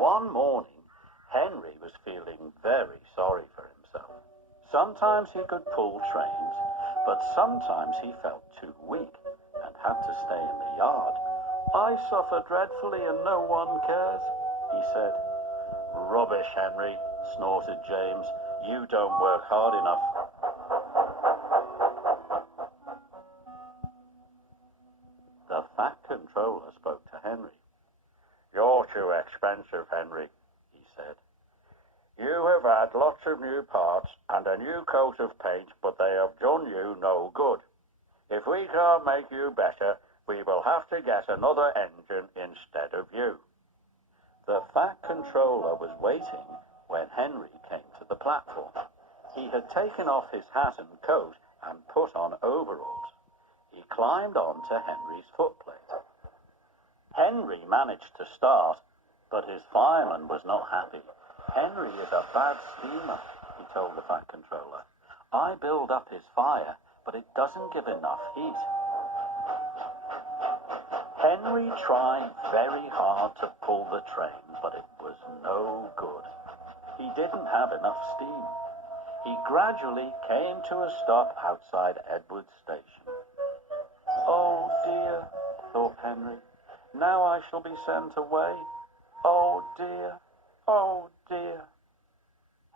One morning, Henry was feeling very sorry for himself. Sometimes he could pull trains, but sometimes he felt too weak and had to stay in the yard. "I suffer dreadfully and no one cares," he said. "Rubbish, Henry," snorted James. "You don't work hard enough." The Fat Controller spoke to Henry. "You're too expensive, Henry," he said. "You have had lots of new parts and a new coat of paint, but they have done you no good. If we can't make you better, we will have to get another engine instead of you." The Fat Controller was waiting when Henry came to the platform. He had taken off his hat and coat and put on overalls. He climbed on to Henry's footplate. Henry managed to start, but his fireman was not happy. "Henry is a bad steamer," he told the Fat Controller. "I build up his fire, but it doesn't give enough heat." Henry tried very hard to pull the train, but it was no good. He didn't have enough steam. He gradually came to a stop outside Edward Station. "Oh dear," thought Henry, "now I shall be sent away. Oh dear, oh dear."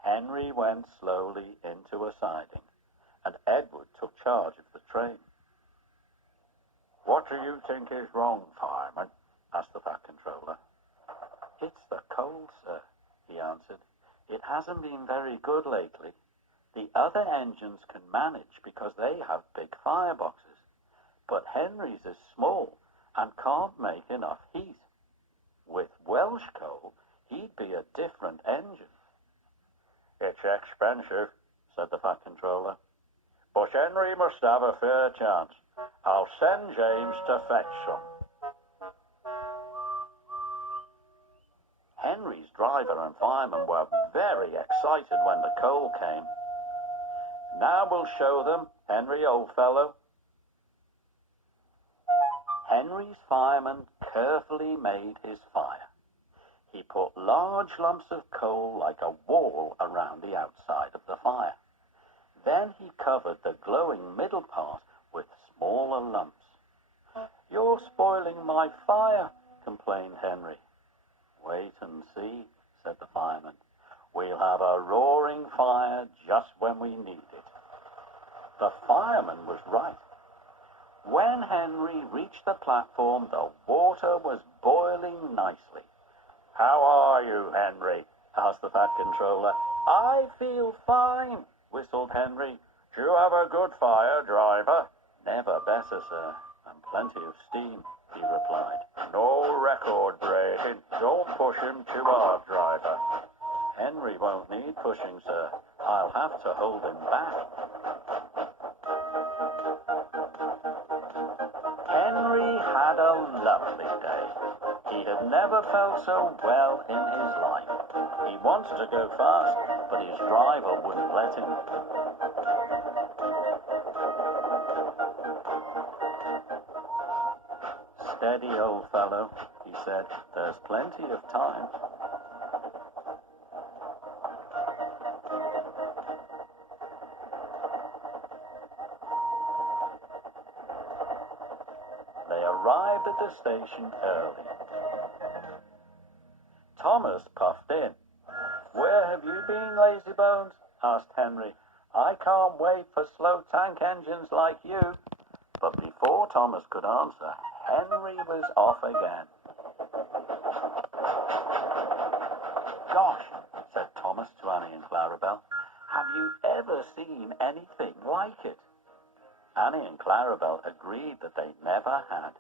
Henry went slowly into a siding, and Edward took charge of the train. "What do you think is wrong, fireman?" asked the Fat Controller. "It's the coal, sir," he answered. "It hasn't been very good lately. The other engines can manage because they have big fireboxes, but Henry's is small and can't make enough heat. With Welsh coal, he'd be a different engine." "It's expensive," said the Fat Controller, "but Henry must have a fair chance. I'll send James to fetch some." Henry's driver and fireman were very excited when the coal came. "Now we'll show them, Henry, old fellow." Henry's fireman carefully made his fire. He put large lumps of coal like a wall around the outside of the fire. Then he covered the glowing middle part with smaller lumps. "You're spoiling my fire," complained Henry. "Wait and see," said the fireman. "We'll have a roaring fire just when we need it." The fireman was right. When Henry reached the platform, the water was boiling nicely. "How are you, Henry?" asked the Fat Controller. "I feel fine," whistled Henry. "Do you have a good fire, driver?" "Never better, sir, and plenty of steam," he replied. "No record breaking. Don't push him too hard, driver." "Henry won't need pushing, sir. I'll have to hold him back." Henry had a lovely day. He had never felt so well in his life. He wanted to go fast, but his driver wouldn't let him. "Steady, old fellow," he said. "There's plenty of time." They arrived at the station early. Thomas puffed in. "Where have you been, lazybones?" asked Henry. "I can't wait for slow tank engines like you." But before Thomas could answer, Henry was off again. "Gosh," said Thomas to Annie and Clarabel, "have you ever seen anything like it?" Annie and Clarabel agreed that they never had.